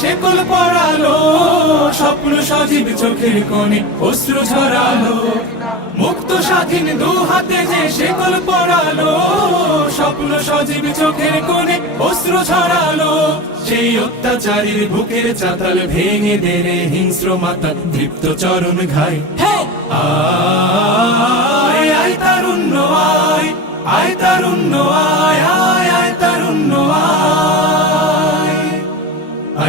শেকল পড়ালো স্বপ্ন সজীব চোখের কোণে অশ্রু ঝরালো মুক্ত স্বাধীন দু হাতে যে শেকল পড়ালো স্বপ্ন সজীব চোখের কোণে ঝরালো সেই অত্যাচারীর বুকের চাতাল ভেঙে দেরে হিংস্র মাতা তৃপ্ত চরণ ঘাই। আয় আয় তারুণ্য, আয় আয় তারুণ্য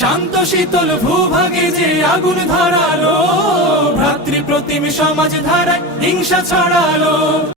শান্ত শীতল ভূভাগে যে আগুন ধরালো ভ্রাতৃ প্রতিম সমাজ ধারায় হিংসা ছড়ালো।